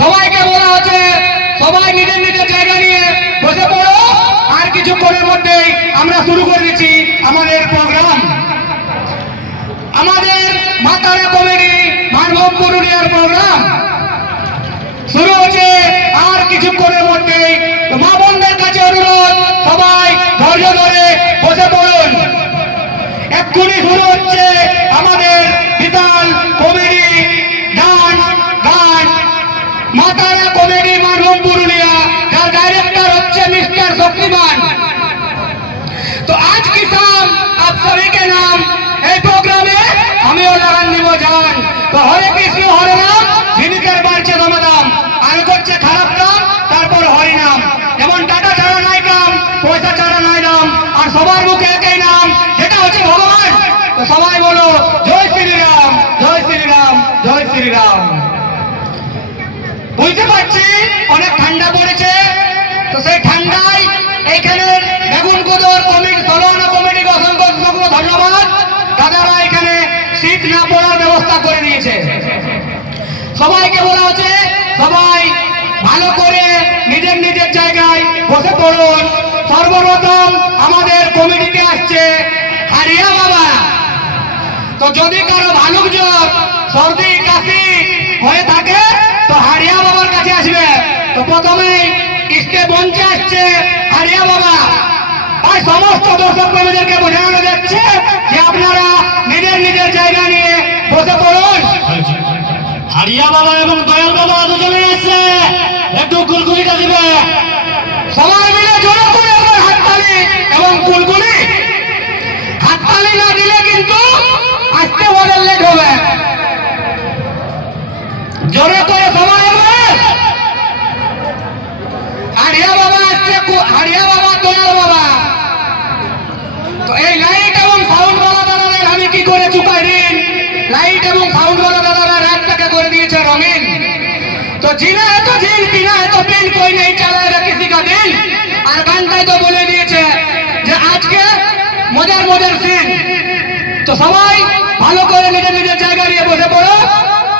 সবাইকে বলা হচ্ছে সবাই নিজের নিজের জায়গা নিয়ে বসে পড়ো। আর কিছুক্ষণের মধ্যেই আমরা শুরু করে দিচ্ছি আমাদের প্রোগ্রাম। আমাদের মাতারা কমেডি মানভূম পুরুলিয়ার প্রোগ্রাম শুরু হচ্ছে আর কিছুক্ষণের মধ্যেই। মা বোনদের কাছে অনুরোধ, সবাই ধৈর্য ধরে বসে পড়ুন। এক্ষুনি শুরু হচ্ছে আমাদের বিশাল কমেডি ডান্স গান মাতারা কমেডি মানভূম পুরুলিয়া, যার डायरेक्टर হচ্ছে मिस्टर शक्तिमान। तो आज की शाम आप सभी के नाम এই প্রোগ্রামে আমিও লাগান দিব জান। তো হরে কৃষ্ণ হরে রাম, জিনিসের বাড়ছে দমদাম, আর করছে খারাপ নাম, তারপর হরি নাম। যেমন টাকা ছাড়া নাই কাম, পয়সা ছাড়া নাই নাম, আর সবার মুখে একই নাম, যেটা হচ্ছে ভগবান। তো সবাই বলো জয় শ্রীরাম, জয় শ্রীরাম, জয় শ্রীরাম। বুঝতে পারছি অনেক ঠান্ডা পড়েছে, তো সেই ঠান্ডায় এইখানে বেগুন কোদর কমিটি সলোয়ানা কমিটিকে অসংখ্য অসংখ্য ধন্যবাদ। দাদারা এখানে শীত না পড়ার ব্যবস্থা করে নিয়েছে। সবাইকে বলা হচ্ছে সবাই ভালো করে নিজের নিজের জায়গায় বসে পড়ুন। সর্বপ্রথম আমাদের কমিটিতে আসছে হারিয়া বাবা। তো যদি কারো ভালুক জ্বর সর্দি কাশি হয়ে থাকে তো হারিয়া বাবার কাছে আসবে। তো প্রথমেই স্টে মঞ্চে আসছে হারিয়া বাবা। তাই সমস্ত দর্শক প্রেমীদেরকে বোঝানো যাচ্ছে যে আপনারা নিজের নিজের জায়গা নিয়ে বসে পড়ুন। হারিয়া বাবা এবং দয়াল বাবা দুজনে এসছে, একটু গুলগুলিটা দিবে। সবাই মিলে জোরে করে একবার হাততালি এবং গুলগুলি। হাততালি না দিলে কিন্তু আসতে ওদের লেট হবে। জোরে করে সবাই হারিয়া বাবা আসছে, হারিয়া বাবা দয়াল বাবা। তো এই লাইট এবং সাউন্ড वाला দাদাদের আমি কি করে চুকাই দিন। লাইট এবং সাউন্ড वाला দাদারা রাতটাকে করে দিয়েছে রঙিন। তো জিনা है तो झील, पीना है तो पिन, कोई नहीं चलाएगा किसी का दिल। আর গানটাই তো বলে দিয়েছে যে আজকে মজার মজার সিন। তো সবাই ভালো করে নিজের নিজের জায়গা নিয়ে বসে পড়ো।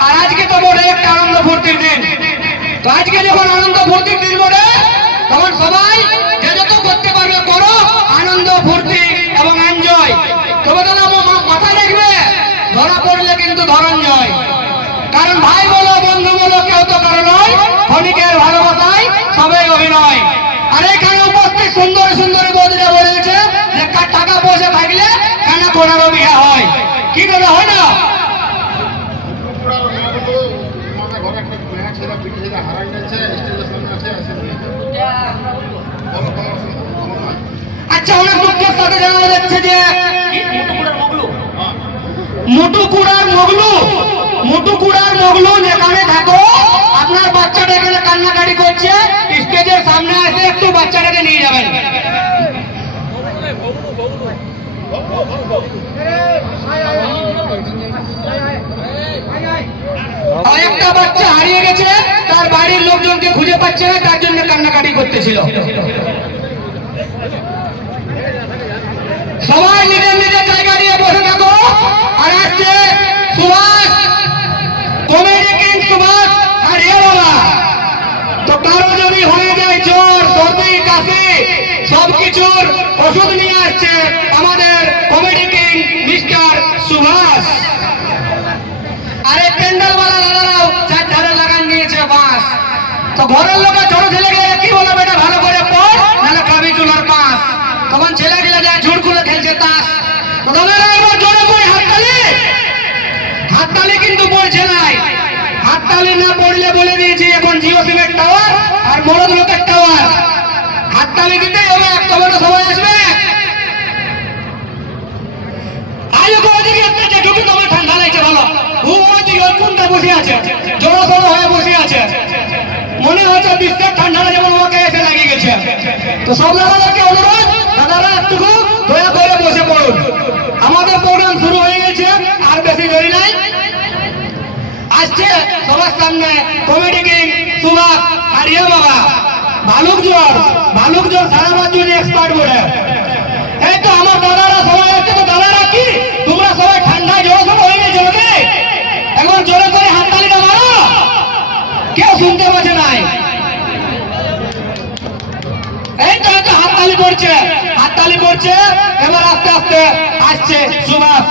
আর আজকে তো বড় একটা আনন্দ ফুর্তির দিন। তো আজকে যখন আনন্দ ফুর্তির দিন বলে, তখন সবাই যে যত করতে পারবে করো, আনন্দ ফুর্তি এবং এনজয়। তবে দাদা মাথা রাখবে, ধরা পড়লে কিন্তু ধরঞ্জয়। কারণ ভাই বলো বন্ধু বলো কেউ তো কারো নয়, ক্ষণিকের ভালোবাসায় সবাই অভিনয়। আর এখানে উপস্থিত সুন্দর সুন্দর বৌদিরা বলেছে যে টাকা পয়সা থাকলে কানা কোনারও বিয়ে হয়। কি দাদা হয় না? আচ্ছা, অনেক দুঃখের সাথে জানা যাচ্ছে যে মুটুকুড়ার মগলু যেখানে থাকো, আপনার বাচ্চাটা এখানে কান্নাকাটি করছে, স্টেজের সামনে এসে একটু বাচ্চাটাকে নিয়ে যাবেন। একটা বাচ্চা হারিয়ে গেছে, তার বাড়ির লোকজনকে খুঁজে পাচ্ছে না, তার জন্য কান্নাকাটি করতেছিল। সবাই নিজের নিজের জায়গা নিয়ে বসে থাকো। আর আসছে সুভাষ, কমেডি কিং সুভাষ হারিয়া বাবা। তো কারো যদি হয়ে যায় জ্বর সর্দি কাশি সবকিছুর ওষুধ নিয়ে আসছে আমাদের কমেডি কিং মিস্টার সুভাষ। আরে প্যান্ডেলওয়ালা দাদারাও চার ধারে লাগান দিয়েছে বাঁশ। তো ঘরের লোকের ছোট ছেলেকে কি বলে বেটা ভালো করে পড়, নাহলে খাবি চুলার পাশ। তখন ছেলেগুলো যায় ঝুড় করে খেলছে তাস। তো দাদারা এবার জোরে করে হাততালি। হাততালি কিন্তু পড়ছে নাই। হাততালি না পড়লে বলে দিয়েছি এখন জিও সিমের টাওয়ার আর মরদ লোকের টাওয়ার। হাততালি দিতেই হবে, একটা বড় সবাই আসবে। আয়োগ ওদিকে একটা ঢুকে তোমার ঠান্ডা লাগছে ভালো। ওদিকে কোনটা বসে আছে, জড়ো সড়ো হয়ে বসে আছে, মনে হচ্ছে বিশ্বের ঠান্ডাটা যেমন ওকে এসে লাগিয়ে গেছে। তো সব দাদাদেরকে অনুরোধ, দাদারা একটু দয়া করে বসে পড়ুন। আমাদের প্রোগ্রাম শুরু হয়ে গেছে, আর বেশি দেরি নাই। আসছে সবার সামনে কমেডি কিং সুভাষ হারিয়া বাবা। ভালুক জ্বর সারাবার জন্য এক্সপার্ট বলে। এই তো আমার দাদারা সবাই আছে। তো দাদারা কি তোমরা সবাই ঠান্ডায় জড়ো সব হয়ে গেছো নাকি? একবার জোরে করে হাততালিটা মারো। কেউ শুনতে পাচ্ছে নাই। এই তো হয়তো হাততালি পড়ছে, হাততালি পড়ছে। এবার আস্তে আস্তে আসছে সুভাষ।